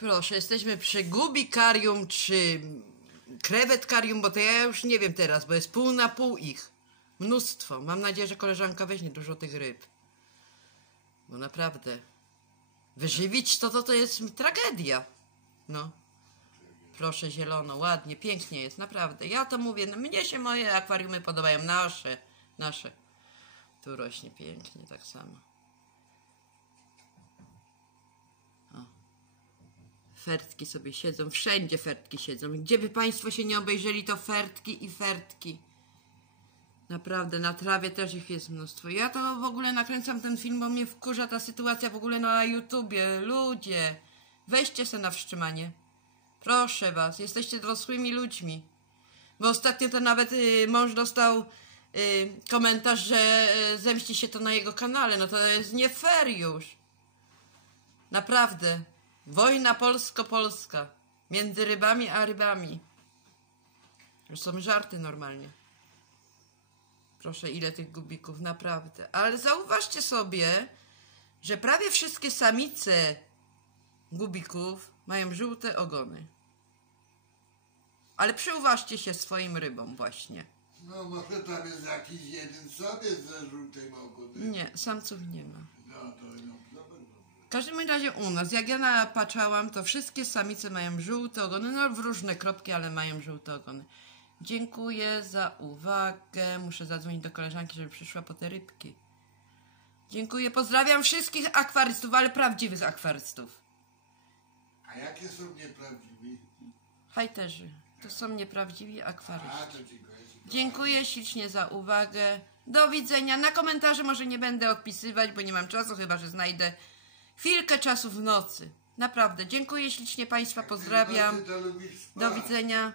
Proszę, jesteśmy przy gubikarium czy krewetkarium, bo to ja już nie wiem teraz, bo jest pół na pół ich. Mnóstwo. Mam nadzieję, że koleżanka weźmie dużo tych ryb. Bo naprawdę. Wyżywić to to, to jest tragedia. No. Proszę, zielono, ładnie, pięknie jest, naprawdę. Ja to mówię, no, mnie się moje akwariumy podobają, nasze, nasze. Tu rośnie pięknie, tak samo. Fertki sobie siedzą, wszędzie fertki siedzą. Gdzie by Państwo się nie obejrzeli, to fertki i fertki. Naprawdę, na trawie też ich jest mnóstwo. Ja to w ogóle nakręcam ten film, bo mnie wkurza ta sytuacja w ogóle na YouTubie. Ludzie, weźcie se na wstrzymanie. Proszę Was, jesteście dorosłymi ludźmi. Bo ostatnio to nawet y, mąż dostał y, komentarz, że y, zemści się to na jego kanale. No to jest nie fair już. Naprawdę. Wojna polsko-polska. Między rybami a rybami. Już są żarty normalnie. Proszę, ile tych gubików, naprawdę. Ale zauważcie sobie, że prawie wszystkie samice gubików mają żółte ogony. Ale przyuważcie się swoim rybom właśnie. No może tam jest jakiś jeden sobie ze żółtym ogonem. Nie, samców nie ma. No to no, zobacz. W każdym razie u nas, jak ja napatrzałam, to wszystkie samice mają żółte ogony, no w różne kropki, ale mają żółte ogony. Dziękuję za uwagę. Muszę zadzwonić do koleżanki, żeby przyszła po te rybki. Dziękuję, pozdrawiam wszystkich akwarystów, ale prawdziwych akwarystów. A jakie są nieprawdziwi? Hajterzy, to są nieprawdziwi A akwaryści. to dziękuję. Dziękuję ślicznie za uwagę. Do widzenia. Na komentarze może nie będę odpisywać, bo nie mam czasu, chyba że znajdę chwilkę czasu w nocy. Naprawdę. Dziękuję ślicznie Państwa, pozdrawiam. Do widzenia.